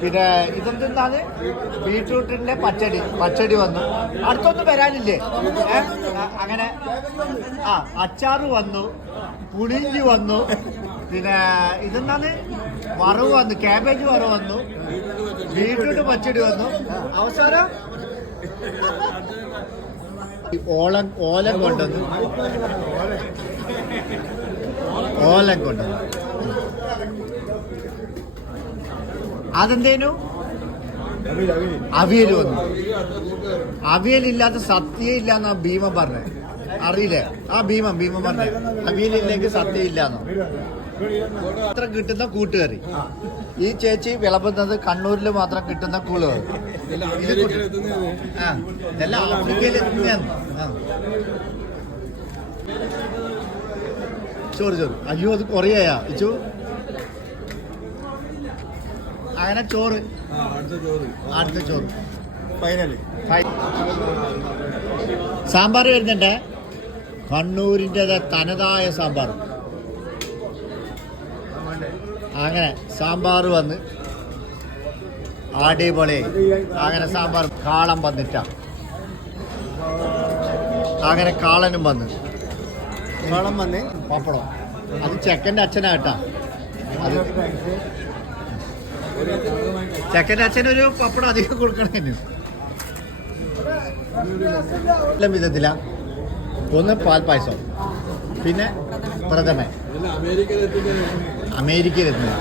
പിന്നെ ഇതെന്താണ് ബീട്രൂട്ടിന്റെ പച്ചടി വന്നു. അടുത്തൊന്നും വരാനില്ലേ? അങ്ങനെ അച്ചാറ് വന്നു, പുളിഞ്ചി വന്നു, പിന്നെ ഇതെന്താണ് വറവ് വന്നു, കാബേജ് വറവ് വന്നു, ബീട്രൂട്ട് പച്ചടി വന്നു. അവസാനം ഓലം കൊണ്ടുവന്നു. അതെന്തേനു? അവിയൽ വന്നു. അവിയലില്ലാത്ത സത്യം ഇല്ലാന്നാ ഭീമൻ പറഞ്ഞത്. അറിയില്ലേ? ഭീമൻ പറഞ്ഞ അവിയലില്ലെങ്കിൽ സത്യം ഇല്ലാന്നോ. മാത്രം കിട്ടുന്ന കൂട്ടുകറി. ഈ ചേച്ചി വിളമ്പുന്നത് കണ്ണൂരിൽ മാത്രം കിട്ടുന്ന കൂളുകറി. ഇതെല്ലാം ആഫ്രിക്കയിൽ ചോറ്. അയ്യോ, അത് കൊറേയാ ഇച്ചു. അങ്ങനെ ചോറ്, അടുത്ത ചോറ് ഫൈനല്. സാമ്പാർ വരുന്നുണ്ട്. കണ്ണൂരിൻ്റെ തനതായ സാമ്പാർ. അങ്ങനെ സാമ്പാർ വന്ന് അടിപൊളി. അങ്ങനെ സാമ്പാർ. കാളം വന്നിട്ടാ. അങ്ങനെ കാളനും വന്ന് പപ്പടം. അത് ചെക്കൻ്റെ അച്ഛനാട്ടാ. അത് ചെക്കൻ്റെ അച്ഛനൊരു പപ്പടം അധികം കൊടുക്കണേനു. എല്ലാം വിധത്തില. ഒന്ന് പാൽപ്പായസം, പിന്നെ പ്രഥമൻ. അമേരിക്കയിലെത്തുന്നത്.